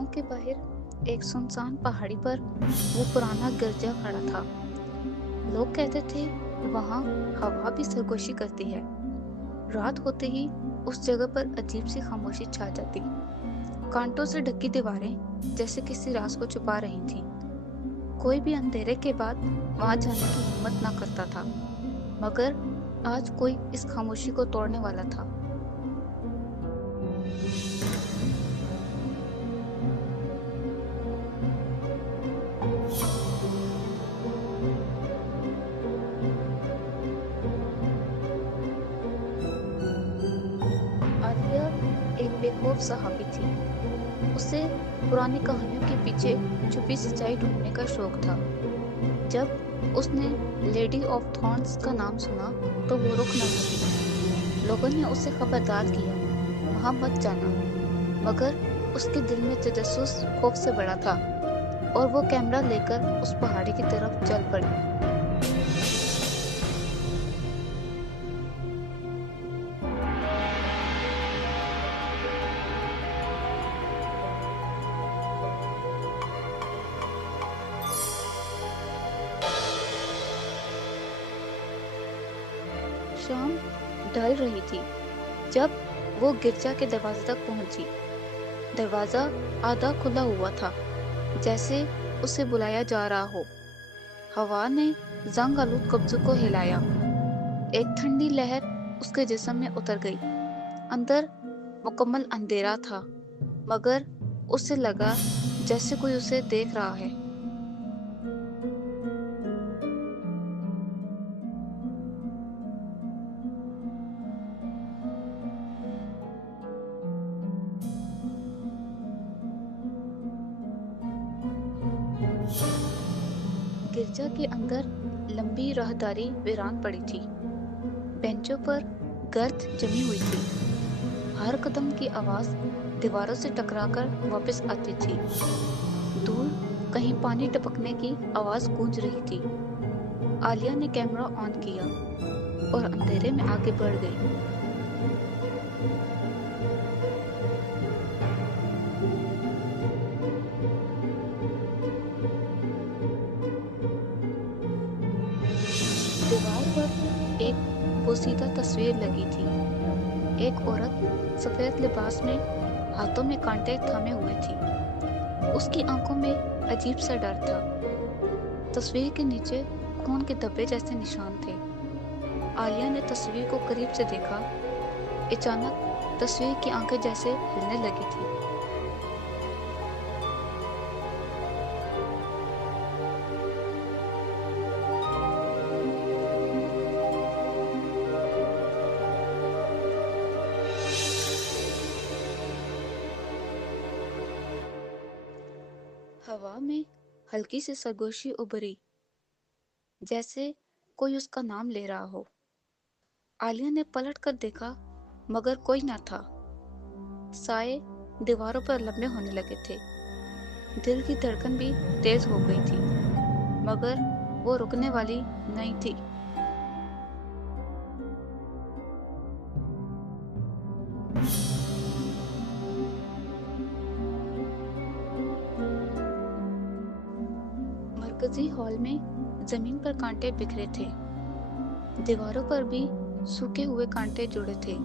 गांव के बाहर एक सुनसान पहाड़ी पर वो पुराना गिरजा खड़ा था। लोग कहते थे वहां हवा भी सरगोशी करती है। रात होते ही उस जगह पर अजीब सी खामोशी छा जाती। कांटों से ढकी दीवारें जैसे किसी राज को छुपा रही थीं। कोई भी अंधेरे के बाद वहां जाने की हिम्मत ना करता था, मगर आज कोई इस खामोशी को तोड़ने वाला था। आलिया एक बेखौफ सहाबी थी। उसे पुरानी कहानियों के पीछे छुपी सच्चाई ढूंढने का शौक था। जब उसने लेडी ऑफ थॉर्न्स का नाम सुना तो वो रुक न सकी। लोगों ने उसे खबरदार किया, वहां मत जाना, मगर उसके दिल में तजस्सुस खौफ से बड़ा था और वो कैमरा लेकर उस पहाड़ी की तरफ चल पड़ी। शाम ढल रही थी जब वो गिरजा के दरवाजे तक पहुंची। दरवाजा आधा खुला हुआ था, जैसे उसे बुलाया जा रहा हो। हवा ने जंग आलूद कब्जों को हिलाया। एक ठंडी लहर उसके जिस्म में उतर गई। अंदर मुकम्मल अंधेरा था, मगर उसे लगा जैसे कोई उसे देख रहा है। गिरजा के अंदर लंबी राहदारी वीरान पड़ी थी। बेंचों पर गर्द जमी हुई थी। हर कदम की आवाज दीवारों से टकराकर वापस आती थी। दूर कहीं पानी टपकने की आवाज गूंज रही थी। आलिया ने कैमरा ऑन किया और अंधेरे में आगे बढ़ गई। दीवार पर एक पोशीदा तस्वीर लगी थी। एक औरत सफेद लिबास में हाथों में कांटे थामे हुए थी। उसकी आंखों में अजीब सा डर था। तस्वीर के नीचे खून के धब्बे जैसे निशान थे। आलिया ने तस्वीर को करीब से देखा। अचानक तस्वीर की आंखें जैसे हिलने लगी थी। हवा में हल्की सी सरगोशी उभरी, जैसे कोई उसका नाम ले रहा हो। आलिया ने पलट कर देखा, मगर कोई न था। साए दीवारों पर लंबे होने लगे थे। दिल की धड़कन भी तेज हो गई थी, मगर वो रुकने वाली नहीं थी। मरकजी हॉल में जमीन पर कांटे बिखरे थे। दीवारों पर भी सूखे हुए कांटे जुड़े थे,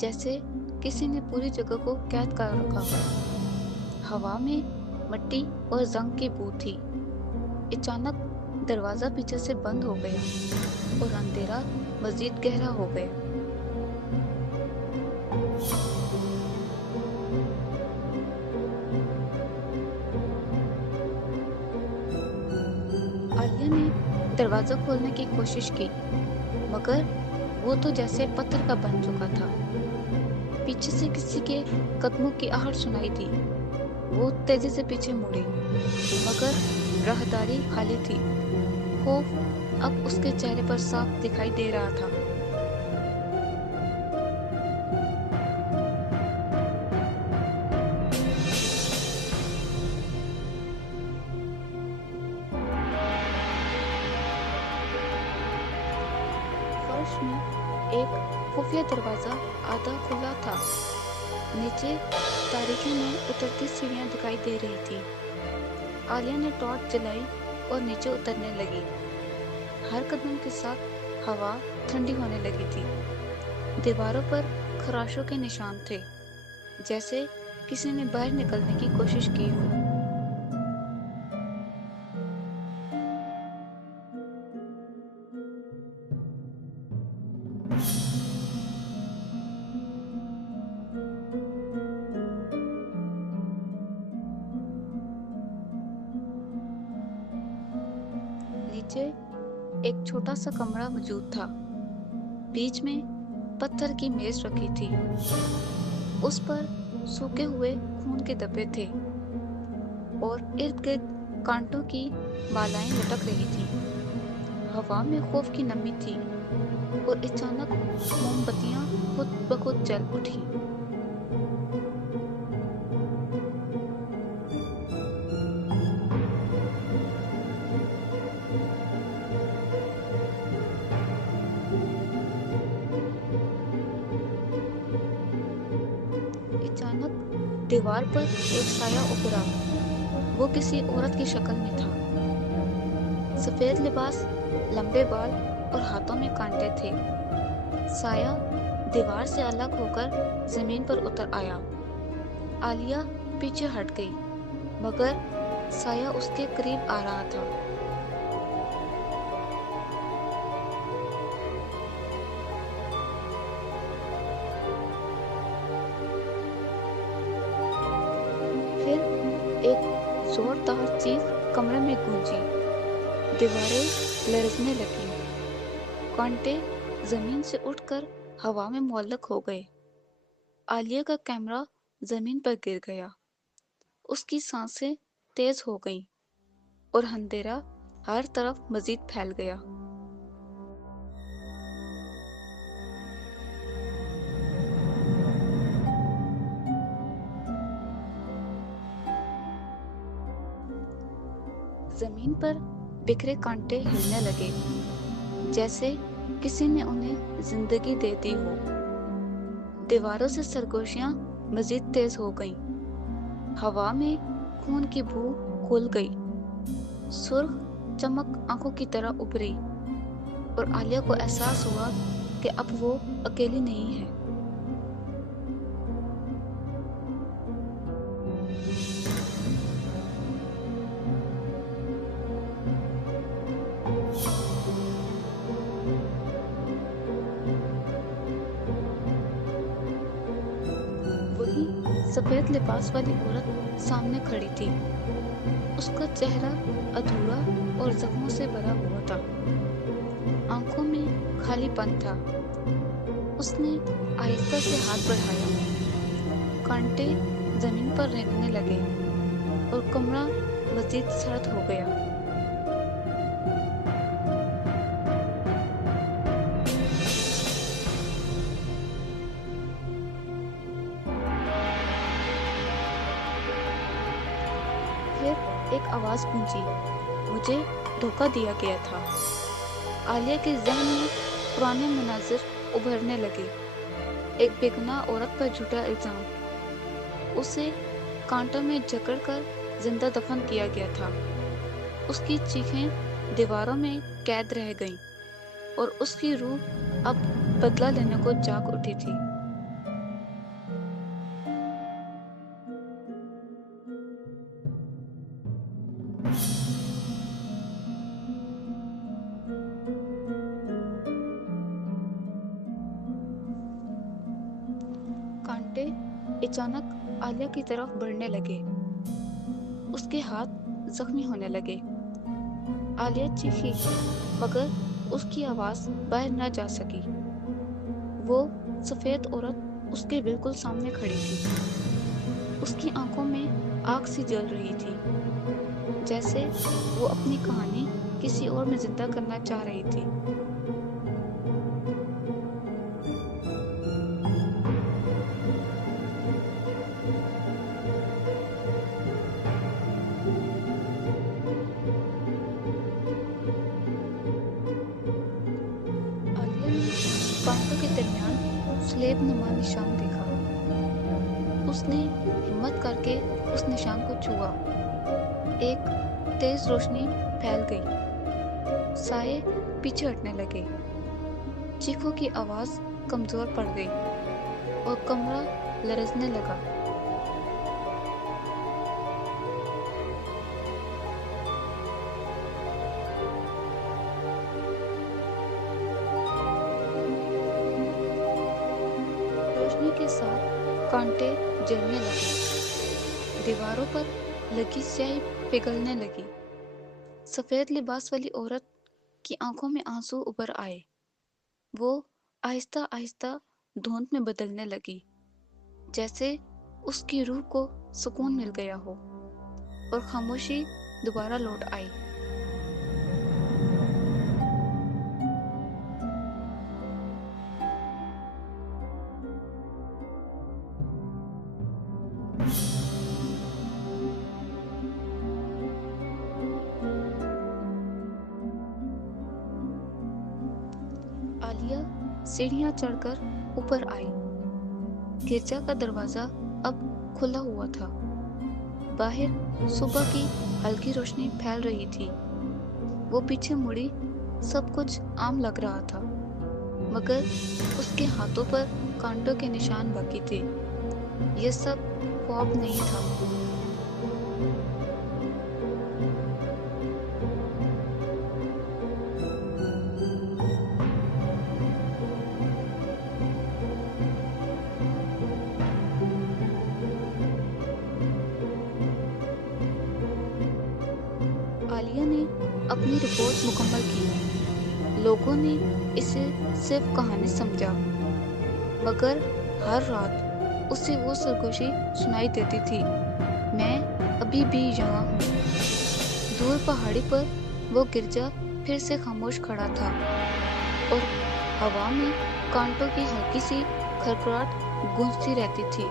जैसे किसी ने पूरी जगह को कैद कर रखा हो। हवा में मिट्टी और जंग की बू थी। अचानक दरवाजा पीछे से बंद हो गया और अंधेरा मजीद गहरा हो गया। आलिया ने दरवाजा खोलने की कोशिश की, मगर वो तो जैसे पत्थर का बन चुका था। पीछे से किसी के कदमों की आहट सुनाई दी। वो तेजी से पीछे मुड़ी, मगर राहदारी खाली थी। खौफ अब उसके चेहरे पर साफ दिखाई दे रहा था। फर्श में एक खुफिया दरवाजा आधा खुला था, नीचे तारीकी में उतरती सीढ़ियां दिखाई दे रही थी। आलिया ने टॉर्च जलाई और नीचे उतरने लगी। हर कदम के साथ हवा ठंडी होने लगी थी। दीवारों पर खराशों के निशान थे, जैसे किसी ने बाहर निकलने की कोशिश की हो। नीचे एक छोटा सा कमरा मौजूद था। बीच में पत्थर की मेज रखी थी। उस पर सूखे हुए खून के धब्बे थे और इर्द गिर्द कांटों की मालाएं लटक रही थी। हवा में खौफ की नमी थी और अचानक मोमबत्तियां खुद ब खुद जल उठी। अचानक दीवार पर एक साया उभरा। वो किसी औरत की शक्ल में था। सफेद लिबास, लंबे बाल और हाथों में कांटे थे। साया दीवार से अलग होकर जमीन पर उतर आया। आलिया पीछे हट गई, मगर साया उसके करीब आ रहा था। फिर एक जोरदार चीख कमरे में गूंजी। दीवारें लरजने लगी। कांटे जमीन से उठकर हवा में मुअल्लक हो गए। आलिया का कैमरा जमीन पर गिर गया। उसकी सांसें तेज हो गईं और अंधेरा हर तरफ मजीद फैल गया। जमीन पर बिखरे कांटे हिलने लगे, जैसे किसी ने उन्हें जिंदगी दे दी हो। दीवारों से सरगोशियां मजीद तेज हो गईं। हवा में खून की बू घुल गई। सुर्ख चमक आंखों की तरह उभरी और आलिया को एहसास हुआ कि अब वो अकेली नहीं है। वही सफेद लिबास वाली औरत सामने खड़ी थी। उसका चेहरा अधूरा और जख्मों से भरा हुआ था। आंखों में खालीपन था। उसने आहिस्ता से हाथ बढ़ाया। कांटे जमीन पर रेंगने लगे और कमरा मजीद सर्द हो गया। फिर एक आवाज गूंजी, मुझे धोखा दिया गया था। आलिया के ज़हन में पुराने मनाजिर उभरने लगे। एक बेगुनाह औरत पर झूठा इल्जाम। उसे कांटों में जकड़कर जिंदा दफन किया गया था। उसकी चीखें दीवारों में कैद रह गईं और उसकी रूह अब बदला लेने को जाग उठी थी। कांटे अचानक आलिया की तरफ बढ़ने लगे। उसके हाथ जख्मी होने लगे। आलिया चीखी, मगर उसकी आवाज बाहर न जा सकी। वो सफेद औरत उसके बिल्कुल सामने खड़ी थी। उसकी आंखों में आग सी जल रही थी, जैसे वो अपनी कहानी किसी और में जिंदा करना चाह रही थी। आलिया ने कांटों के दरमियान स्लेब नुमा निशान देखा। اس نے ہمت کر کے اس نشان کو چھوا۔ ایک تیز روشنی پھیل گئی، سائے پیچھے ہٹنے لگے، چیخوں کی آواز کمزور پڑ گئی اور کمرہ لرزنے لگا۔ روشنی کے ساتھ کانٹے جلنے لگے، دیواروں پر لگی سیاہی پگھلنے لگی۔ سفید لباس والی عورت کی آنکھوں میں آنسو ابھر آئے، وہ آہستہ آہستہ دھند میں بدلنے لگی، جیسے اس کی روح کو سکون مل گیا ہو، اور خاموشی دوبارہ لوٹ آئی۔ عالیہ سیڑھیاں چڑھ کر اوپر آئی۔ گرجا کا دروازہ اب کھلا ہوا تھا، باہر صبح کی ہلکی روشنی پھیل رہی تھی۔ وہ پیچھے مڑی، سب کچھ عام لگ رہا تھا، مگر اس کے ہاتھوں پر کانٹوں کے نشان باقی تھے۔ یہ سب خواب نہیں تھا۔ عالیہ نے اپنی رپورٹ مکمل کی۔ لوگوں نے اسے صرف کہانی سمجھا، مگر ہر رات اسے وہ سرگوشی سنائی دیتی تھی، میں ابھی بھی یہاں ہوں۔ دور پہاڑی پر وہ گرجا پھر سے خاموش کھڑا تھا، اور ہوا میں کانٹوں کی ہلکی سی کھڑکھڑاہٹ گونجتی رہتی تھی۔